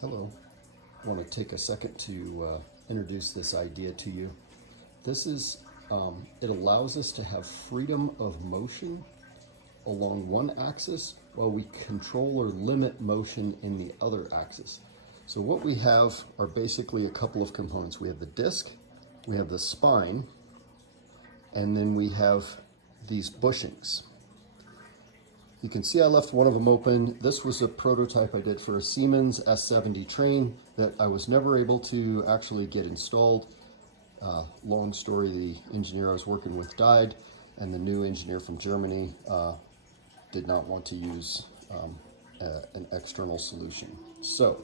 Hello. I want to take a second to introduce this idea to you. This is, it allows us to have freedom of motion along one axis while we control or limit motion in the other axis. So what we have are basically a couple of components. We have the disc, we have the spine, and then we have these bushings. You can see I left one of them open. This was a prototype I did for a Siemens S70 train that I was never able to actually get installed. Long story, the engineer I was working with died, and the new engineer from Germany did not want to use an external solution. So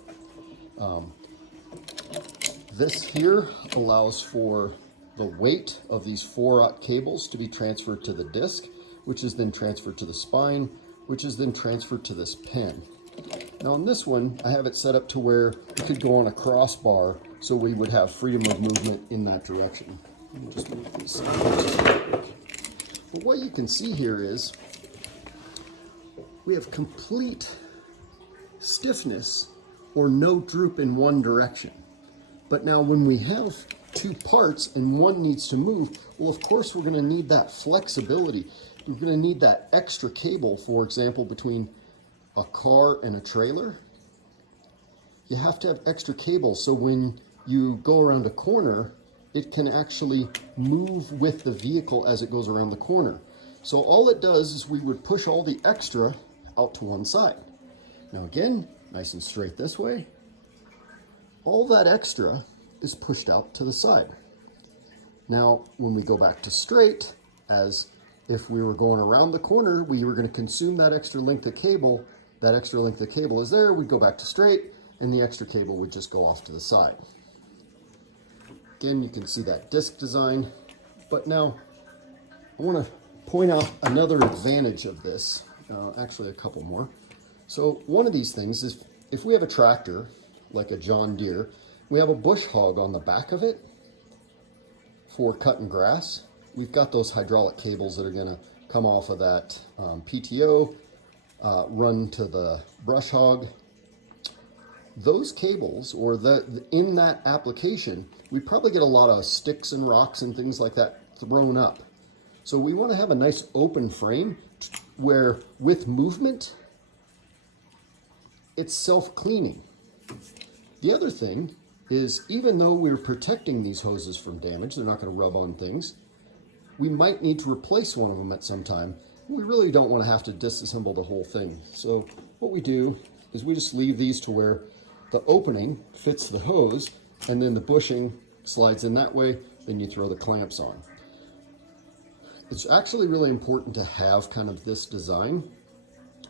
this here allows for the weight of these 4-aught cables to be transferred to the disc, which is then transferred to the spine, which is then transferred to this pin. Now on this one, I have it set up to where it could go on a crossbar, so we would have freedom of movement in that direction. Let me just move this. But what you can see here is we have complete stiffness or no droop in one direction. But now when we have two parts and one needs to move, well, of course, we're going to need that flexibility. We're going to need that extra cable, for example, between a car and a trailer. You have to have extra cable so when you go around a corner, it can actually move with the vehicle as it goes around the corner. So all it does is we would push all the extra out to one side. Now again, nice and straight this way. All that extra is pushed out to the side. Now, when we go back to straight, as if we were going around the corner, we were going to consume that extra length of cable. That extra length of cable is there, we'd go back to straight, and the extra cable would just go off to the side. Again, you can see that disc design, but now I want to point out another advantage of this, actually a couple more. So one of these things is if we have a tractor, like a John Deere, we have a bush hog on the back of it for cutting grass. We've got those hydraulic cables that are going to come off of that PTO, run to the brush hog. Those cables, or in that application, we probably get a lot of sticks and rocks and things like that thrown up. So we want to have a nice open frame where with movement, it's self-cleaning. The other thing is, even though we're protecting these hoses from damage, they're not going to rub on things, we might need to replace one of them at some time. We really don't want to have to disassemble the whole thing. So what we do is we just leave these to where the opening fits the hose, and then the bushing slides in that way, then you throw the clamps on. It's actually really important to have kind of this design.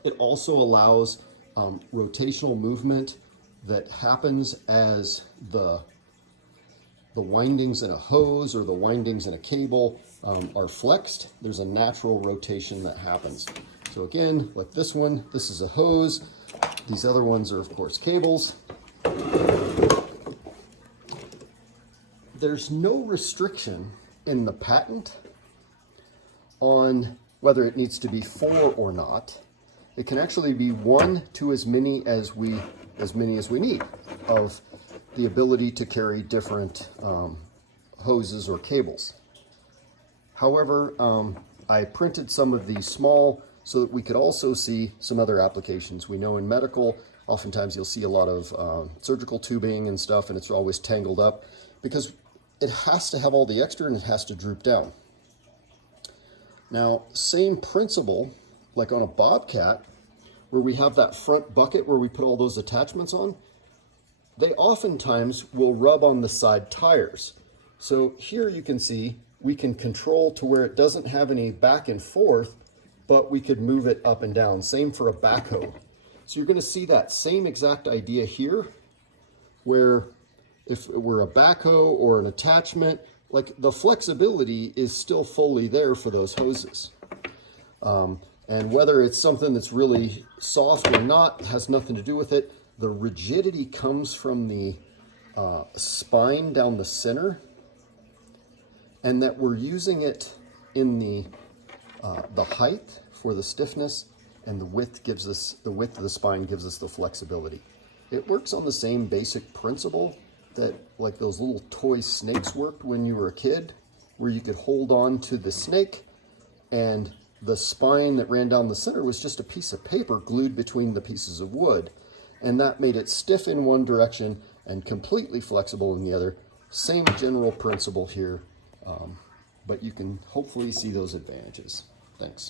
It also allows rotational movement that happens as the windings in a hose or the windings in a cable are flexed. There's a natural rotation that happens. So again, like this one, this is a hose. These other ones are, of course, cables. There's no restriction in the patent on whether it needs to be 4 or not. It can actually be 1 to as many as we need of the ability to carry different hoses or cables. However, I printed some of these small so that we could also see some other applications. We know in medical, oftentimes you'll see a lot of surgical tubing and stuff, and it's always tangled up because it has to have all the extra and it has to droop down. Now, same principle, like on a Bobcat, where we have that front bucket where we put all those attachments on, they oftentimes will rub on the side tires. So here you can see we can control to where it doesn't have any back and forth, but we could move it up and down. Same for a backhoe. So you're going to see that same exact idea here, where if it were a backhoe or an attachment, like the flexibility is still fully there for those hoses. And whether it's something that's really soft or not has nothing to do with it. The rigidity comes from the spine down the center, and that we're using it in the height for the stiffness, and the width of the spine gives us the flexibility. It works on the same basic principle that like those little toy snakes worked when you were a kid, where you could hold on to the snake and the spine that ran down the center was just a piece of paper glued between the pieces of wood. And that made it stiff in one direction and completely flexible in the other. Same general principle here, but you can hopefully see those advantages. Thanks.